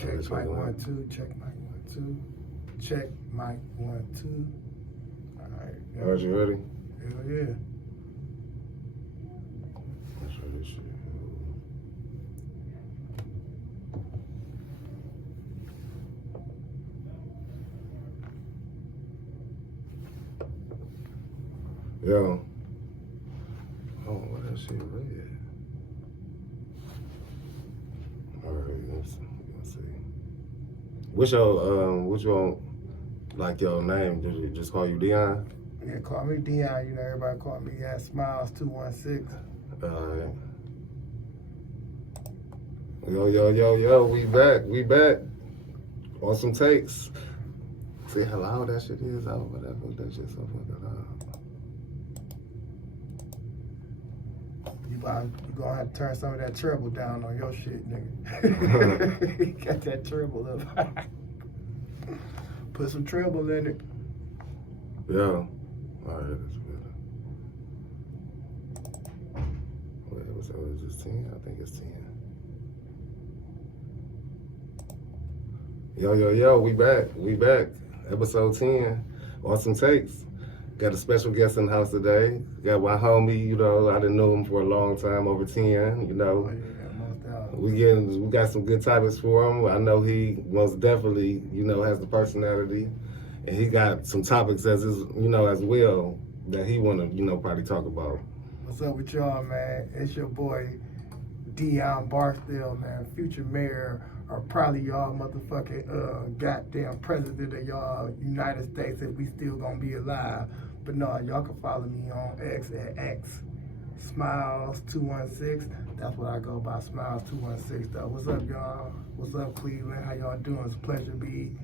Check mic 1 2. Check mic 1 2. Check mic 1 2. All right. All right, you ready? Hell yeah. Let's try this shit. Yo. Oh, what that shit red? All right, let's see. What's your like your name? Did it just call you Dion? Yeah, call me Dion. You know, everybody call me Smiles 216. Alright. Yo, we back. On some takes. See how loud that shit is? Oh, whatever, that shit so fucking loud. You gonna have to turn some of that treble down on your shit, nigga. You got that treble up. Put some treble in it. Yeah. Alright, that's better. What episode is this? 10? I think it's 10. Yo, we back. Episode 10. Awesome takes. Got a special guest in the house today. Got my homie, you know, I done know him for a long time, over 10, you know. Oh, yeah, We got some good topics for him. I know he most definitely, you know, has the personality. And he got some topics as well that he wanna, you know, probably talk about. What's up with y'all, man? It's your boy Dion Barstow, man, future mayor, or probably y'all motherfucking goddamn president of y'all United States if we still gonna be alive. But no, y'all can follow me on X at X Smiles 216. That's what I go by, Smiles 216 though. What's up, y'all? What's up, Cleveland? How y'all doing? It's a pleasure to be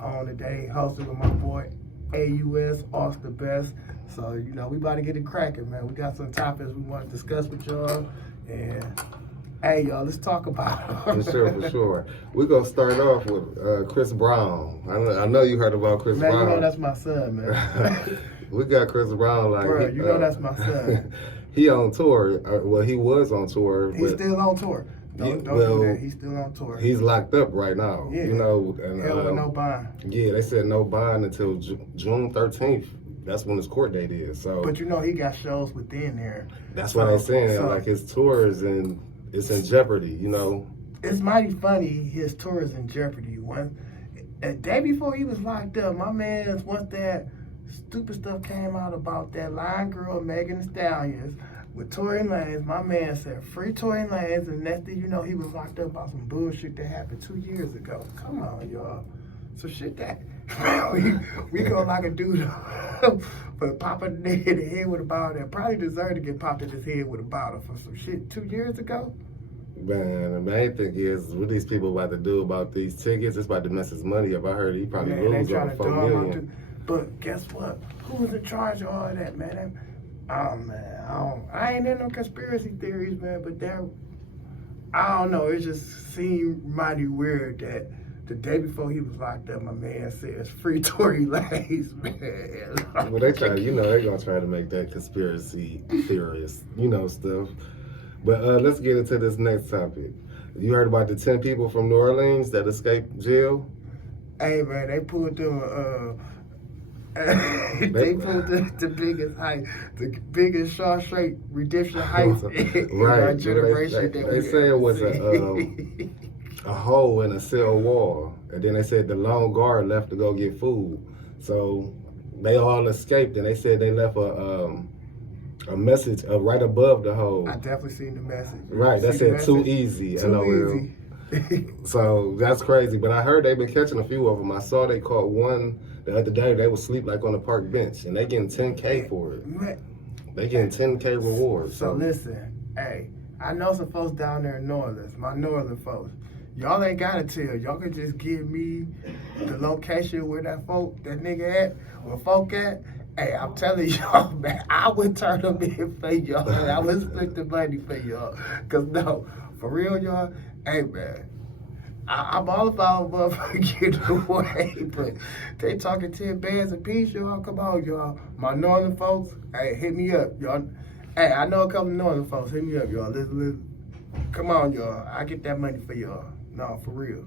on today, hosted with my boy AUS, Off the Best. So, you know, we about to get it cracking, man. We got some topics we want to discuss with y'all. And hey, y'all, let's talk about it. For sure. We're going to start off with Chris Brown. I know you heard about Chris Brown. Man, you know that's my son, man. We got Chris Brown. Like, bro, you know that's my son. He on tour. Well, he was on tour. He's still on tour. Don't do that. He's still on tour. He's locked up right now. Yeah. You know. And, hell with no bond. Yeah, they said no bond until June 13th. That's when his court date is. So. But you know he got shows within there. That's what they're saying. So, like his tours and it's in jeopardy. You know. It's mighty funny. His tour is in jeopardy. A day before he was locked up, my man, once that stupid stuff came out about that line girl Megan Thee Stallion with Tory Lanez, my man said free Tory Lanez, and next thing you know, he was locked up about some bullshit that happened 2 years ago. Come on, y'all. So shit that we go like a dude for popping the head with a bottle that probably deserved to get popped in his head with a bottle for some shit 2 years ago. Man, the main thing is what these people about to do about these tickets. It's about to mess his money up. I heard he probably lose over $4 million. But guess what? Who's in charge of all that, man? I ain't in no conspiracy theories, man, but I don't know. It just seemed mighty weird that the day before he was locked up, my man says free Tory Lanez, man. Well, they try, you know, they're gonna try to make that conspiracy theorist, you know, stuff. But let's get into this next topic. You heard about the 10 people from New Orleans that escaped jail? Hey, man, they pulled them. They pulled the biggest height, the biggest Shawshank Redemption heights in our generation. They said it was a hole in a cell wall, and then they said the lone guard left to go get food. So they all escaped, and they said they left a message right above the hole. I definitely seen the message. Right, that said too easy. Too easy. So that's crazy. But I heard they've been catching a few of them. I saw they caught one the other day. They would sleep like on a park bench, and they getting $10K for it. Man. They getting $10K rewards. So listen, hey, I know some folks down there in New Orleans, my New Orleans folks. Y'all ain't gotta tell. Y'all can just give me the location where that nigga at, where folk at. Hey, I'm telling y'all, man, I would turn them in for y'all. I would split the money for y'all. Cause no, for real, y'all, hey, man, I'm all about motherfucking getting away, but they talking 10 bands apiece, y'all. Come on, y'all. My northern folks, hey, hit me up, y'all. Hey, I know a couple of northern folks. Hit me up, y'all. Listen. Come on, y'all. I get that money for y'all. No, for real.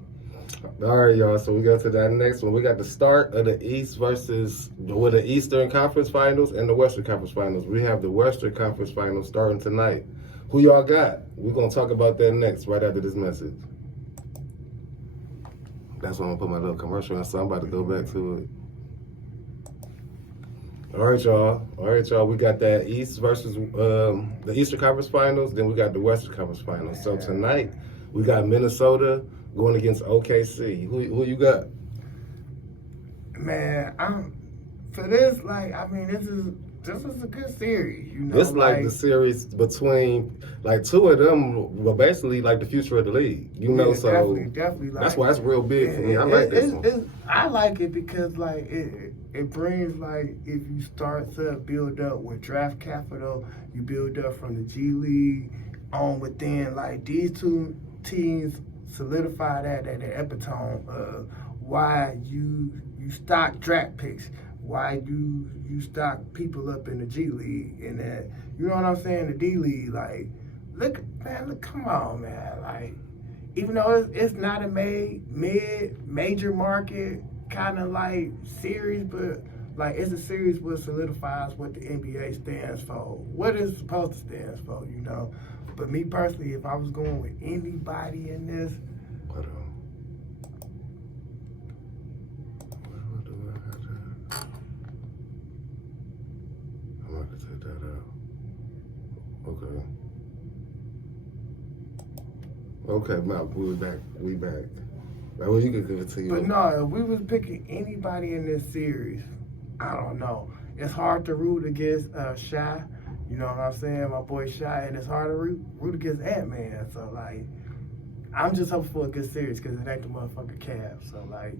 All right, y'all. So we go to that next one. We got the start of the East versus with the Eastern Conference Finals and the Western Conference Finals. We have the Western Conference Finals starting tonight. Who y'all got? We're gonna talk about that next, right after this message. That's when I'm gonna put my little commercial in, so I'm about to go back to it. All right, y'all. We got that East versus the Eastern Conference Finals. Then we got the Western Conference Finals. So tonight we got Minnesota going against OKC. Who you got? Man, for this. Like, I mean, this is a good series. You know, This like the series between like two of them were basically like the future of the league. You know, so definitely. Like, that's why it's real big for me. I like this one. I like it because like it brings like if you start to build up with draft capital, you build up from the G League on within. Like these two teams solidify that at the epitome of why you stock draft picks, why you stock people up in the G League and that, you know what I'm saying, the D League. Like, look, come on, man. Like, even though it's not a major market kind of like series, but like it's a series what solidifies what the NBA stands for, what it's supposed to stand for, you know. But me personally, if I was going with anybody in this, I'm going to take that out. Okay. Okay, Mal, we back. Well, you can give it to you. But no, if we was picking anybody in this series, I don't know. It's hard to root against Shy. You know what I'm saying? My boy Shy, and it's hard to root against Ant-Man. So, like, I'm just hoping for a good series because it ain't the motherfucking Cavs. So, like...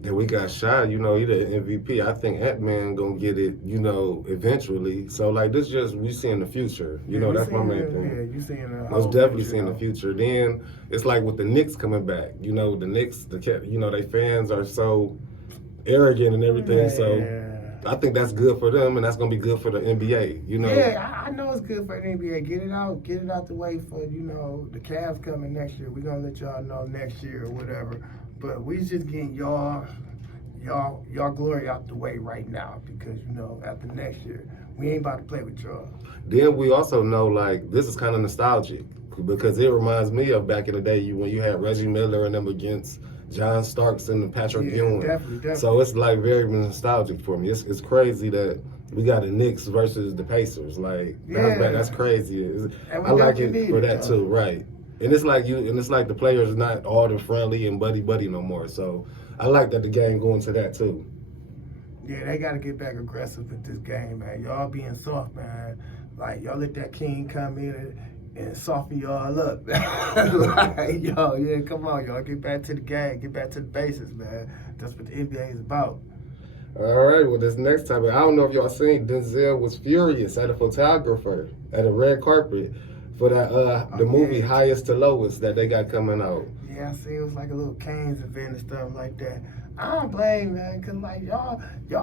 Yeah, we got Shy, you know, he the MVP. I think Ant-Man gonna get it, you know, eventually. So, like, this just, we seeing the future. You know, that's my main thing. Yeah, you seeing the Most definitely seeing the future. Then, it's like with the Knicks coming back. You know, the Knicks, you know, they fans are so arrogant and everything. Yeah. So, I think that's good for them, and that's gonna be good for the NBA. You know. Yeah, I know it's good for the NBA. Get it out the way for, you know, the Cavs coming next year. We're gonna let y'all know next year or whatever. But we just getting y'all glory out the way right now because, you know, after next year, we ain't about to play with y'all. Then we also know, like, this is kind of nostalgic because it reminds me of back in the day when you had Reggie Miller and them against John Starks and Patrick Ewing. Definitely. So it's like very nostalgic for me. It's crazy that we got the Knicks versus the Pacers. Like, that's crazy. I like it for that too, right? And it's like the players are not all the friendly and buddy no more. So I like that the game going to that too. Yeah, they got to get back aggressive with this game, man. Y'all being soft, man. Like, y'all let that king come in and soften y'all up. Like, come on, y'all. Get back to the game. Get back to the basics, man. That's what the NBA is about. All right, well, this next topic, I don't know if y'all seen, Denzel was furious at a photographer at a red carpet for that the movie Highest to Lowest that they got coming out. Yeah, I see it was like a little Canes event and stuff like that. I don't blame, man, because, like, y'all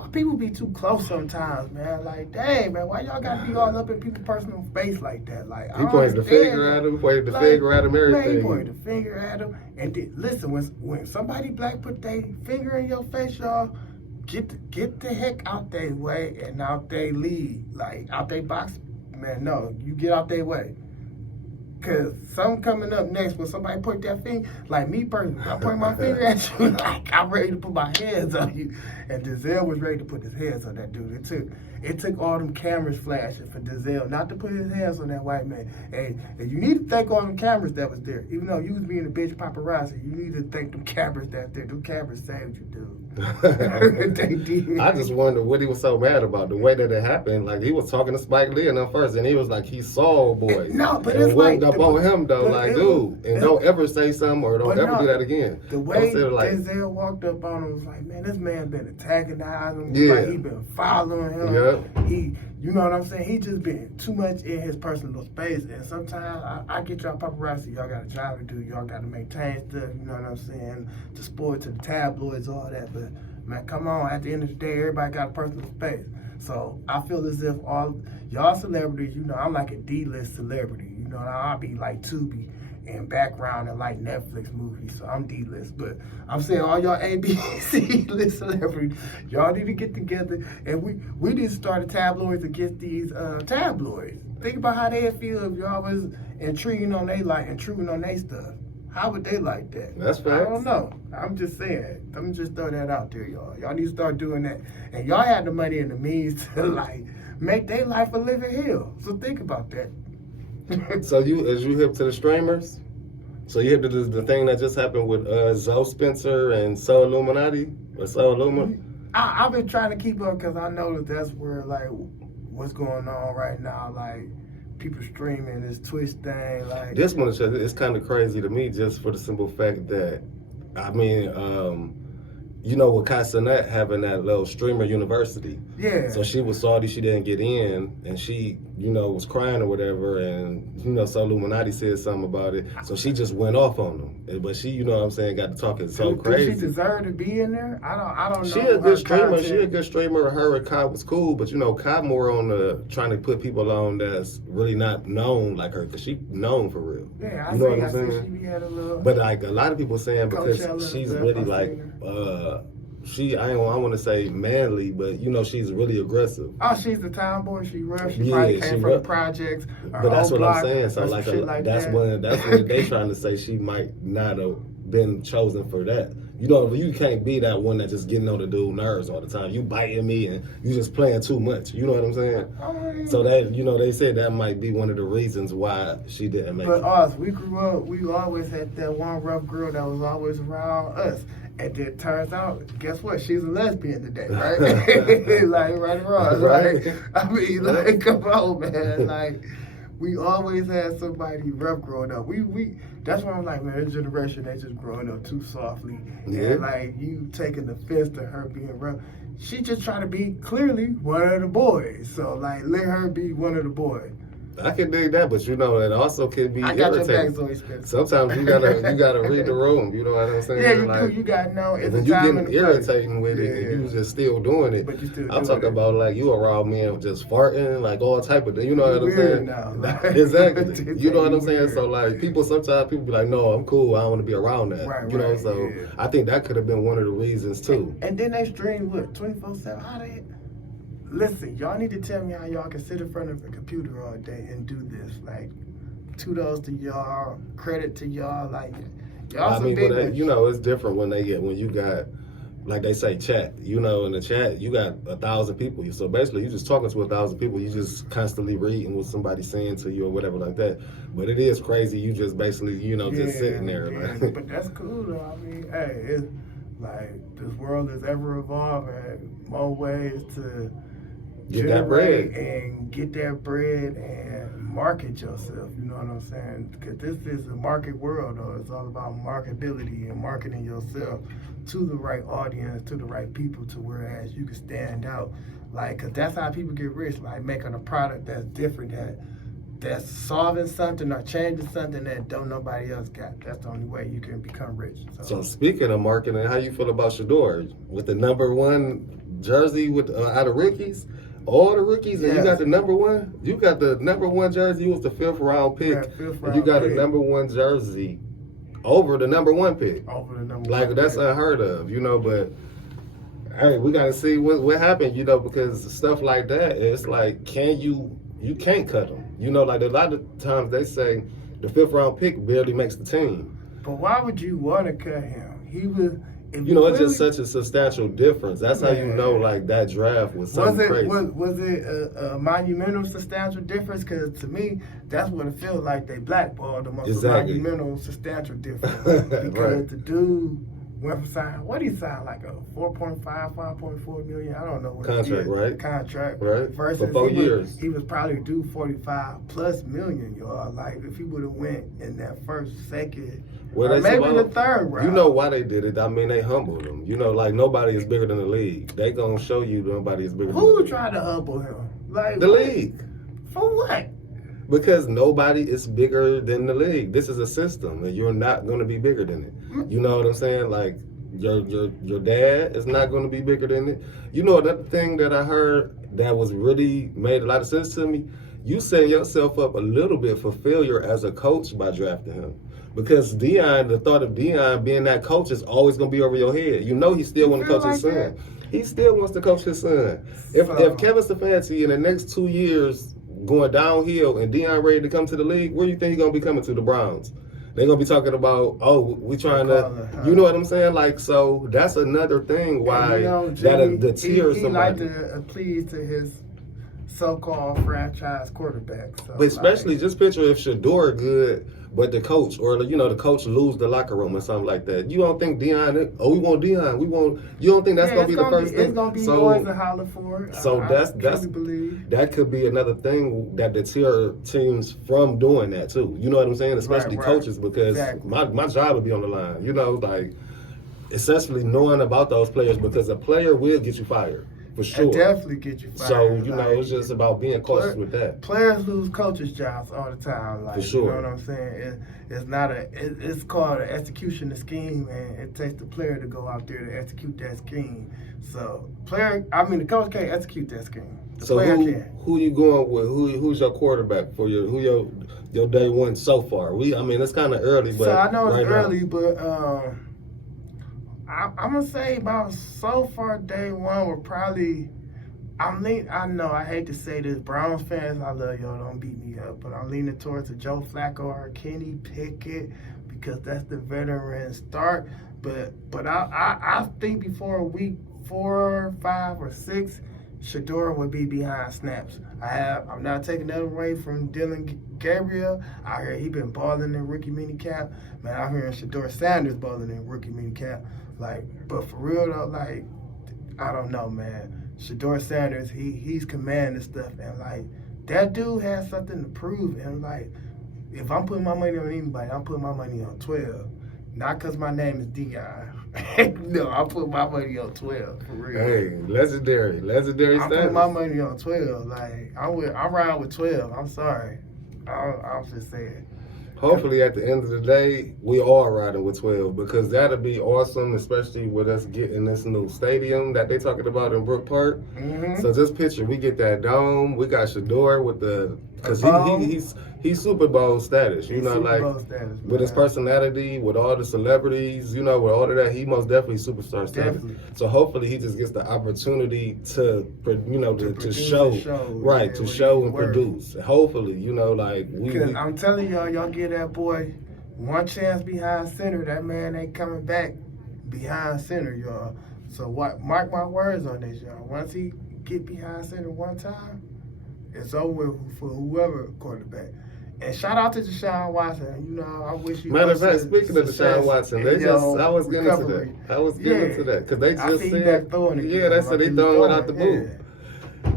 people be too close sometimes, man. Like, dang, man, why y'all got to be all up in people's personal space like that? Like, he pointed the finger at him, everything. Man, he pointed the finger at him. And listen, when somebody black put their finger in your face, y'all, get the heck out their way and out they lead. Like, out they box. Man, no, you get out their way. Cause something coming up next when somebody point that finger, like me personally, I point my finger at you, like I'm ready to put my hands on you. And Denzel was ready to put his hands on that dude. It took all them cameras flashing for Denzel not to put his hands on that white man. And you need to thank all them cameras that was there. Even though you was being a bitch paparazzi, you need to thank them cameras that there. Them cameras saved you, dude. They did. I just wonder what he was so mad about, the way that it happened. Like, he was talking to Spike Lee and them first, and he was like, he saw boy. No, but and it's like up on him though, like, dude, and don't ever say something or don't ever do that again. The way Denzel walked up on him was like, man, this man been antagonizing him. Yeah. Like, he been following him. Yep. You know what I'm saying? He just been too much in his personal space. And sometimes I get y'all paparazzi. Y'all got a job to do. Y'all got to maintain stuff. You know what I'm saying? To sport, to the tabloids, all that. But, man, come on. At the end of the day, everybody got a personal space. So I feel as if all y'all celebrities, you know, I'm like a D-list celebrity. You know, I'll be like Tubi. in background in like Netflix movies, so I'm D-list. But I'm saying all y'all ABC list celebrities, y'all need to get together and we need to start a tabloids against these tabloids. Think about how they'd feel if y'all was intruding on their stuff. How would they like that? That's facts. I don't know. I'm just saying. I'm just throwing that out there, y'all. Y'all need to start doing that. And y'all have the money and the means to like make their life a living hell. So think about that. So you hip to the streamers? So you hip to the thing that just happened with Zoe Spencer and So Illuminati or So Illuma? I've been trying to keep up because I know that's where like what's going on right now. Like people streaming this Twitch thing. Like This one is kind of crazy to me, just for the simple fact that, I mean, you know, with Kai Cenat having that little streamer university. Yeah. So she was salty she didn't get in, and she, you know, was crying or whatever, and, you know, So Illuminati said something about it. So she just went off on them. But she, you know what I'm saying, got to talking so crazy. Does she deserve to be in there? I don't know. She a good streamer. Content. She a good streamer. Her and Kai was cool, but you know, Kai more on the trying to put people on that's really not known like her, because she known for real. Yeah, I you know see. what I'm saying? She had a little. But like a lot of people saying because Coachella she's stuff, really I like seen I want to say manly, but you know she's really aggressive. Oh, she's the tomboy. She rough. She Yeah, probably she came from rough. the projects. But that's what I'm saying. So or like, some shit like that's that. when they trying to say she might not have been chosen for that. You know, you can't be that one that just getting on the dude nerves all the time. You biting me and you just playing too much. You know what I'm saying? So that, you know, they said that might be one of the reasons why she didn't make it. But us, we grew up, we always had that one rough girl that was always around us. And then it turns out, guess what? She's a lesbian today, right? Like, right or wrong. Right. Like, I mean, like, come on, man. Like, we always had somebody rough growing up. We that's why I'm like, man, this generation, they just growing up too softly. Yeah. And like, you taking offense to her being rough. She just trying to be clearly one of the boys. So, like, let her be one of the boys. I can dig that, but you know that also can be I got your back, irritating. Zoe Spencer. Sometimes you gotta read the room. You know what I'm saying? Yeah, you like, do. You got to know it's when a you time and getting a place. irritating with it, and you just still doing it. But you still I'm doing talking it. about like you around men just farting, like all type of things. You know what I'm Weird saying? now, like- Exactly. You know what I'm saying? Weird. So like sometimes people be like, no, I'm cool. I don't want to be around that. Right, you know, right, so yeah. I think that could have been one of the reasons too. And then they stream what 24/7. How they? Listen, y'all need to tell me how y'all can sit in front of a computer all day and do this. Like, kudos to y'all, credit to y'all. Like, y'all I some mean, big when ones. you know, it's different when you got, like they say, chat. You know, in the chat, you got 1,000 people. So basically, you just talking to 1,000 people. You just constantly reading what somebody's saying to you or whatever like that. But it is crazy. You just basically, you know, just sitting there. Yeah, Like, but that's cool though. I mean, hey, it's like this world is ever evolving. More ways to Get that bread. and get that bread and market yourself. You know what I'm saying? Because this is a market world, though. It's all about marketability and marketing yourself to the right audience, to the right people, to whereas you can stand out. Like, because that's how people get rich. Like making a product that's different, that's solving something or changing something that don't nobody else got. That's the only way you can become rich. So speaking of marketing, how you feel about Shador with the #1 jersey with out of rookies? All the rookies, and you got the #1. You got the #1 jersey. You was the 5th round pick, Yeah, 5th and you round got pick. a #1 jersey over the #1 pick. Over the number Like one that's pick. unheard of, you know. But hey, we gotta see what happened, you know, because stuff like that, it's like, you can't cut them, you know. Like a lot of times they say the 5th round pick barely makes the team. But why would you want to cut him? He was. If You know, it's really, just such a substantial difference. That's how you know, like, that draft was something crazy. Was it a monumental substantial difference? Because to me, that's what it feels like. They blackballed him on Exactly. a monumental substantial difference. Because Right. the dude went from sign. What did he sign? Like a 4.5, 5.4 million. I don't know what Contract, it is. right? Contract, Right. Versus For 4 he years. he was probably due 45+ million, y'all. Like if he would have went in that first, second, Well, or they maybe supposed- the third round. You know why they did it? I mean, they humbled him. You know, like, nobody is bigger than the league. They gonna show you nobody is bigger than the Who league. tried to humble him? Like The what? league. For what? Because nobody is bigger than the league. This is a system, and you're not going to be bigger than it. You know what I'm saying? Like, your dad is not going to be bigger than it. You know, another thing that I heard that was really made a lot of sense to me, you setting yourself up a little bit for failure as a coach by drafting him. Because Deion, the thought of Deion being that coach is always going to be over your head. You know he still want to coach his son. He still wants to coach his son. If Kevin Stefanski in the next 2 years going downhill and Deion ready to come to the league, where do you think he's going to be coming to? The Browns? They're going to be talking about, oh, we trying to, you know what I'm saying? Like, so that's another thing why the tier he like to please to his so-called franchise quarterback. So, but especially just picture if Shador good, but the coach or the coach lose the locker room or something like that. You don't think Deion? Oh, we want Deion. We want. You don't think that's gonna be the first thing? It's gonna be noise and holler for it. So that's that could be another thing that deter teams from doing that too. You know what I'm saying? Especially coaches, because my job would be on the line. You know, like essentially knowing about those players, because a player will get you fired. For sure. It definitely get you fired. So, it's just about being cautious with that. Players lose coaches' jobs all the time. Like, for sure. You know what I'm saying? It's not it's called an execution of scheme, and it takes the player to go out there to execute that scheme. So, the coach can't execute that scheme. The player can. Who you going with? Who's your quarterback for your day one so far? It's kind of early, but so I know it's early, but I'm gonna say about so far day one we're probably. I know I hate to say this, Browns fans, I love y'all. Don't beat me up, but I'm leaning towards a Joe Flacco or Kenny Pickett because that's the veteran start. But I think before week 4, 5, or 6, Shador would be behind snaps. I'm not taking that away from Dylan Gabriel. I hear he been balling in rookie minicamp. Man, I'm hearing Shador Sanders balling in rookie minicamp. But for real though, I don't know, man. Shador Sanders, he's commanding stuff, and that dude has something to prove. And if I'm putting my money on anybody, I'm putting my money on 12. Not because my name is Deion. No, I'm putting my money on 12 for real. Hey, legendary status. I'm putting my money on 12. I'm riding with 12. I'm sorry. I'm just saying. Hopefully, at the end of the day, we are riding with 12, because that'll be awesome, especially with us getting this new stadium that they talking about in Brook Park. Mm-hmm. So just picture, we get that dome, we got Shador with because he's Super Bowl status, with his personality, with all the celebrities, with all of that, he most definitely superstar status. Definitely. So hopefully he just gets the opportunity to show and produce. Hopefully, Because I'm telling y'all give that boy one chance behind center, that man ain't coming back behind center, y'all. So mark my words on this, y'all. Once he get behind center one time, it's over for whoever quarterback. And shout out to Deshaun Watson. I wish you. Matter of fact, speaking of Deshaun Watson, I was getting into that because they just said, they said they throwing it out the booth.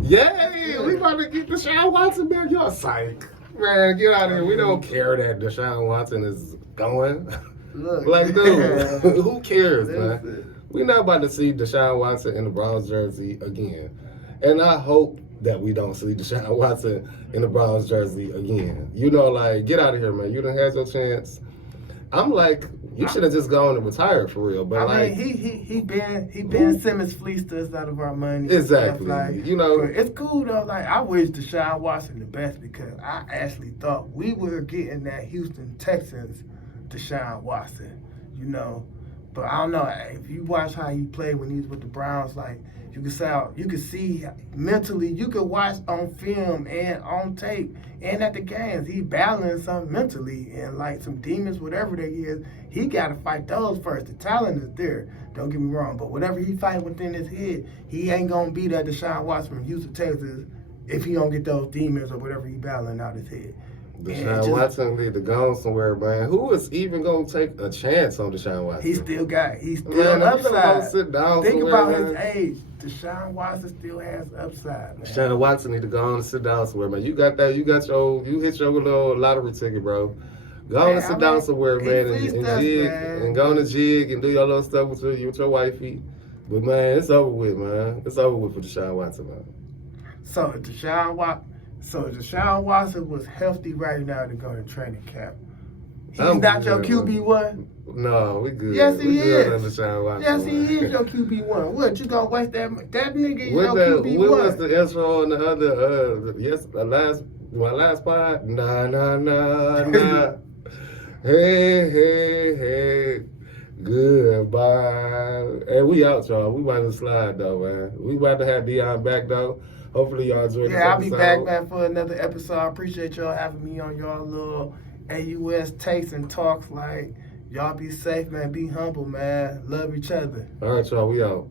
Yay! We about to get Deshaun Watson back. Y'all psych, man. Get out of here. We don't care that Deshaun Watson is going. Look, dude, who cares, man? We're not about to see Deshaun Watson in the Browns jersey again, and I hope that we don't see Deshaun Watson in the Browns jersey again. Get out of here, man. You done had your chance. I'm you should have just gone and retired for real. But he Ben Simmons fleeced us out of our money. Exactly. It's cool though. I wish Deshaun Watson the best, because I actually thought we were getting that Houston Texans Deshaun Watson. But I don't know, if you watch how he played when he was with the Browns, you can see mentally, you can watch on film and on tape and at the games, he battling something mentally, and some demons, whatever they is, he got to fight those first. The talent is there, don't get me wrong, but whatever he fight within his head, he ain't going to be that Deshaun Watson from Houston, Texas, if he don't get those demons or whatever he battling out his head. Deshaun Watson need to go somewhere, man. Who is even going to take a chance on Deshaun Watson? He's still upside. Sit down Think somewhere, about man. his age. Deshaun Watson still has upside, man. Deshaun Watson need to go on and sit down somewhere, man. You hit your little lottery ticket, bro. Go on and sit down somewhere, man, and jig, and go on and jig and do your little stuff with your wifey. But, man, it's over with, man. It's over with for Deshaun Watson, man. So Deshaun Watson was healthy right now to go to training camp. He's not your QB1? No, we good. Yes, he is. Deshaun Watson, yes, he is your QB1. What, you gonna waste that nigga your QB1? What was the intro on the other, my last pod? Nah. Hey. Goodbye. Hey, we out, y'all. We about to slide, though, man. We about to have Dion back, though. Hopefully, y'all enjoyed this Yeah, I'll be episode. back, man, for another episode. I appreciate y'all having me on y'all little AUS takes and talks. Like, y'all be safe, man. Be humble, man. Love each other. All right, y'all. We out.